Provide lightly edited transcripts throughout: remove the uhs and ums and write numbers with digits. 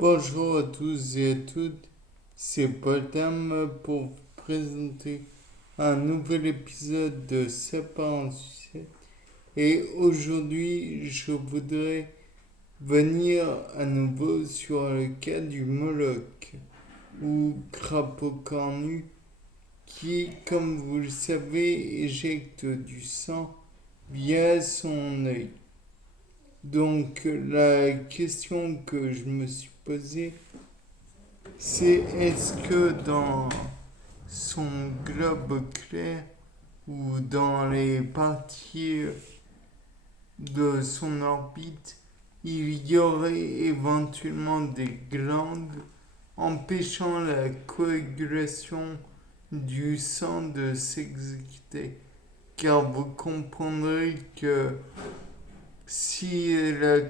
Bonjour à tous et à toutes, c'est Paul Tam pour vous présenter un nouvel épisode de Sapin en sucette. Et aujourd'hui, je voudrais venir à nouveau sur le cas du Moloch ou crapaud cornu qui, comme vous le savez, éjecte du sang via son œil. Donc la question que je me suis posée, c'est est-ce que dans son globe clair ou dans les parties de son orbite, il y aurait éventuellement des glandes empêchant la coagulation du sang de s'exécuter. Car vous comprendrez que si la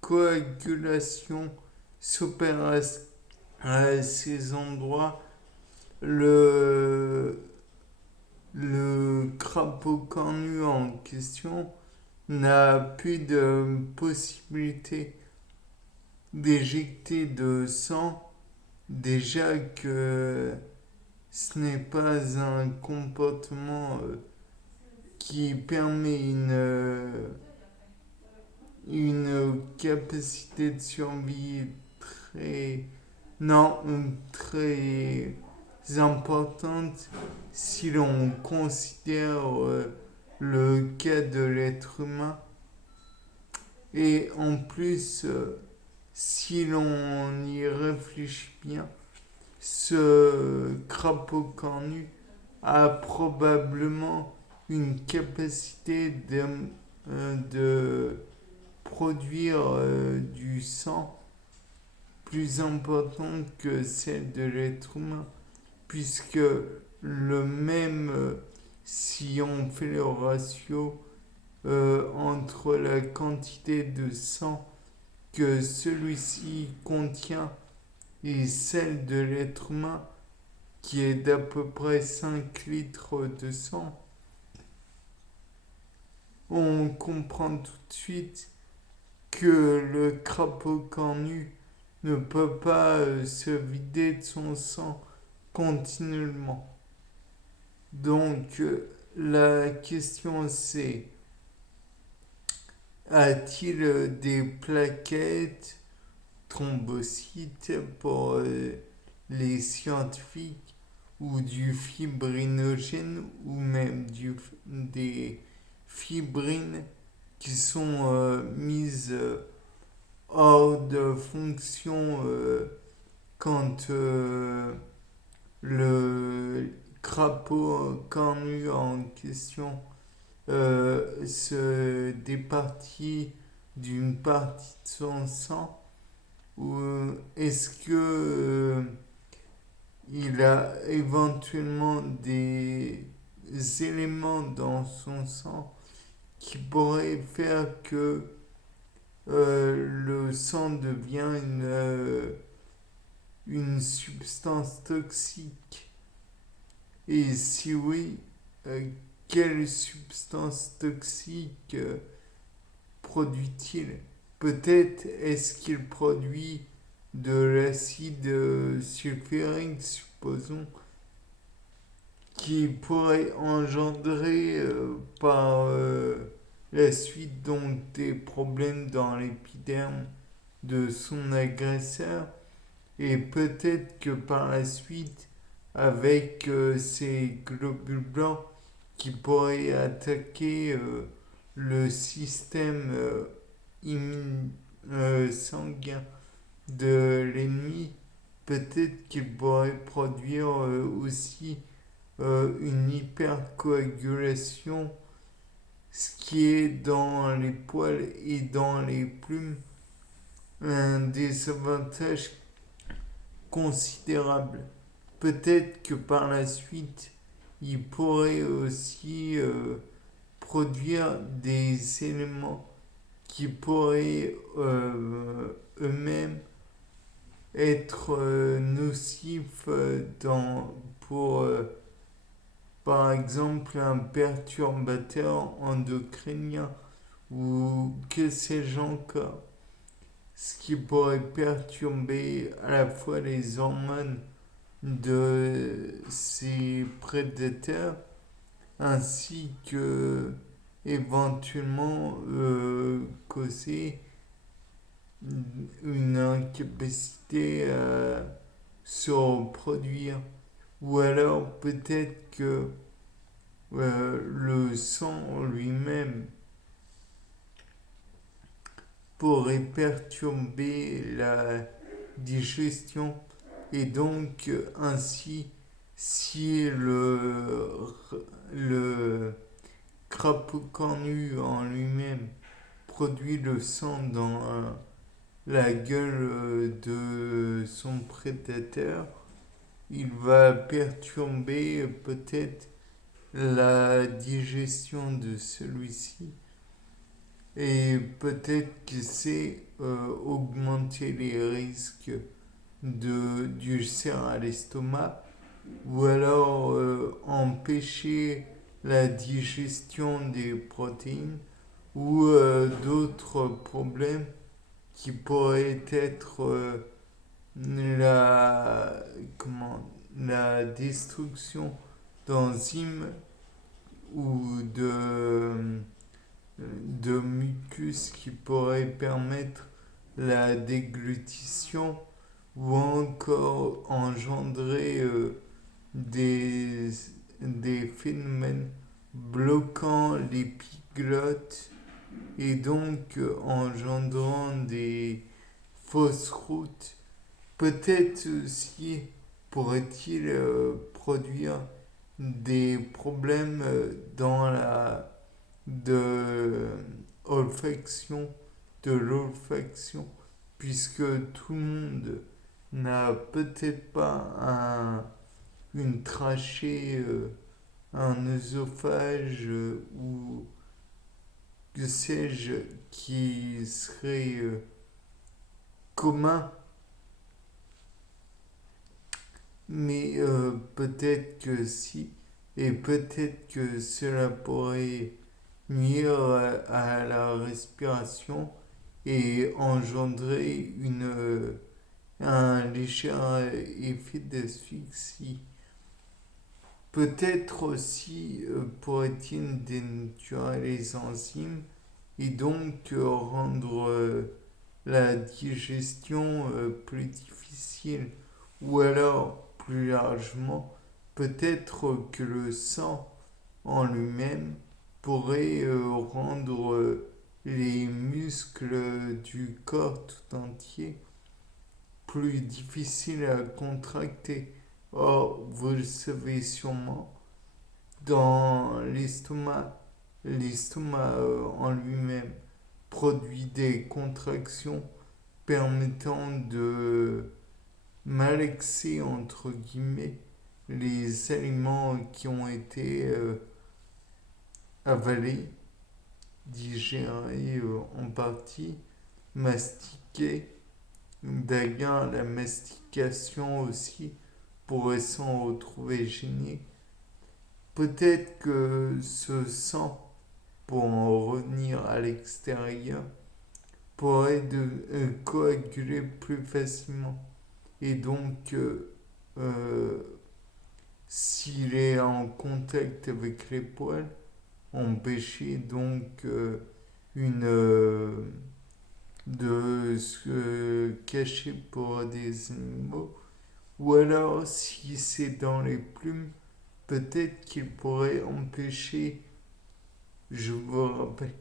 coagulation s'opère à ces endroits, le, le crapaud cornu en question n'a plus de possibilité d'éjecter de sang, déjà que ce n'est pas un comportement qui permet une capacité de survie très, non, très importante si l'on considère le cas de l'être humain. Et en plus, si l'on y réfléchit bien, ce crapaud cornu a probablement une capacité de produire du sang plus importante que celle de l'être humain, puisque le même, si on fait le ratio entre la quantité de sang que celui-ci contient et celle de l'être humain, qui est d'à peu près 5 litres de sang, on comprend tout de suite que le crapaud cornu ne peut pas se vider de son sang continuellement. Donc la question c'est, a-t-il des plaquettes thrombocytes pour les scientifiques ou du fibrinogène ou même des fibrines qui sont mises hors de fonction quand le crapaud cornu en question se départit d'une partie de son sang, ou est-ce que il a éventuellement des éléments dans son sang qui pourraient faire que le sang devient une substance toxique? Et si oui, quelle substance toxique produit-il? Peut-être est-ce qu'il produit de l'acide sulfurique, supposons, qui pourrait engendrer par la suite donc des problèmes dans l'épiderme de son agresseur, et peut-être que par la suite, avec ces globules blancs qui pourraient attaquer le système sanguin de l'ennemi, peut-être qu'il pourrait produire aussi une hypercoagulation, ce qui est dans les poils et dans les plumes un désavantage considérable. Peut-être que par la suite, il pourrait aussi produire des éléments qui pourraient eux-mêmes être nocifs pour, par exemple, un perturbateur endocrinien ou que sais-je encore. ce qui pourrait perturber à la fois les hormones de ces prédateurs ainsi que éventuellement causer une incapacité à se reproduire. Ou alors peut-être que le sang en lui-même pourrait perturber la digestion et donc ainsi si le crapaud cornu en lui-même produit le sang dans la gueule de son prédateur, il va perturber peut-être la digestion de celui-ci et peut-être que c'est augmenter les risques d'ulcère à l'estomac ou alors empêcher la digestion des protéines ou d'autres problèmes qui pourraient être la, la destruction d'enzymes ou de mucus qui pourraient permettre la déglutition ou encore engendrer des, des phénomènes bloquant l'épiglotte et donc engendrant des fausses routes. Peut-être aussi pourrait-il produire des problèmes dans la de olfaction, de l'olfaction, puisque tout le monde n'a peut-être pas une trachée, un œsophage ou que sais-je qui serait commun, mais peut-être que si, et peut-être que cela pourrait nuire à la respiration et engendrer un léger effet d'asphyxie. Peut-être aussi pourrait-il dénaturer les enzymes et donc rendre la digestion plus difficile. Ou alors, plus largement, peut-être que le sang en lui-même pourrait rendre les muscles du corps tout entier plus difficiles à contracter. Or, vous le savez sûrement, dans l'estomac en lui-même produit des contractions permettant de malaxer entre guillemets les aliments qui ont été avalés, digérés en partie, mastiqués. D'ailleurs, la mastication aussi pourrait s'en retrouver gêné. Peut-être que ce sang, pour en revenir à l'extérieur, pourrait coaguler plus facilement. Et donc, s'il est en contact avec les poils, empêcher donc de se cacher pour des animaux. Ou alors, si c'est dans les plumes, peut-être qu'il pourrait empêcher, je vous rappelle,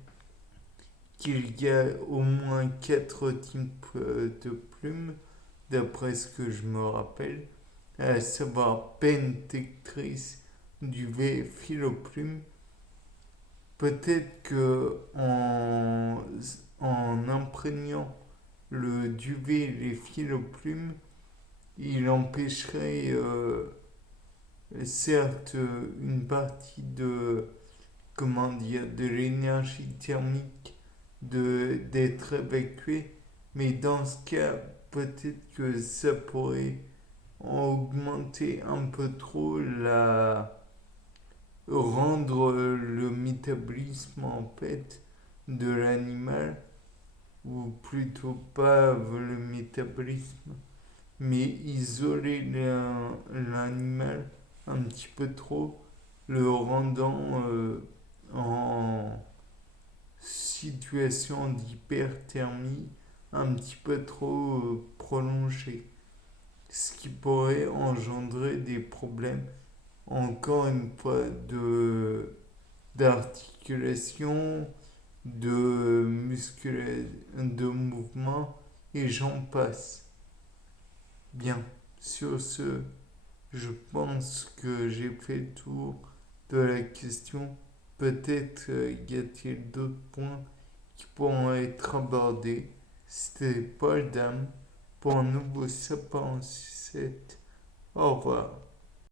qu'il y a au moins 4 types de plumes, d'après ce que je me rappelle, à savoir pentectrice, duvet, phyloplume. Peut-être que en imprégnant le duvet et les phyloplumes, il empêcherait certes une partie de de l'énergie thermique d'être évacuée, mais dans ce cas, peut-être que ça pourrait augmenter un peu trop rendre le métabolisme en fait de l'animal ou plutôt pas le métabolisme, mais isoler l'animal un petit peu trop, le rendant en situation d'hyperthermie un petit peu trop prolongée, ce qui pourrait engendrer des problèmes, encore une fois, d'articulation, de mouvement, et j'en passe. Bien, sur ce, je pense que j'ai fait le tour de la question. Peut-être y a-t-il d'autres points qui pourront être abordés. C'était Paul Dame pour un nouveau sapin en sucette. Au revoir.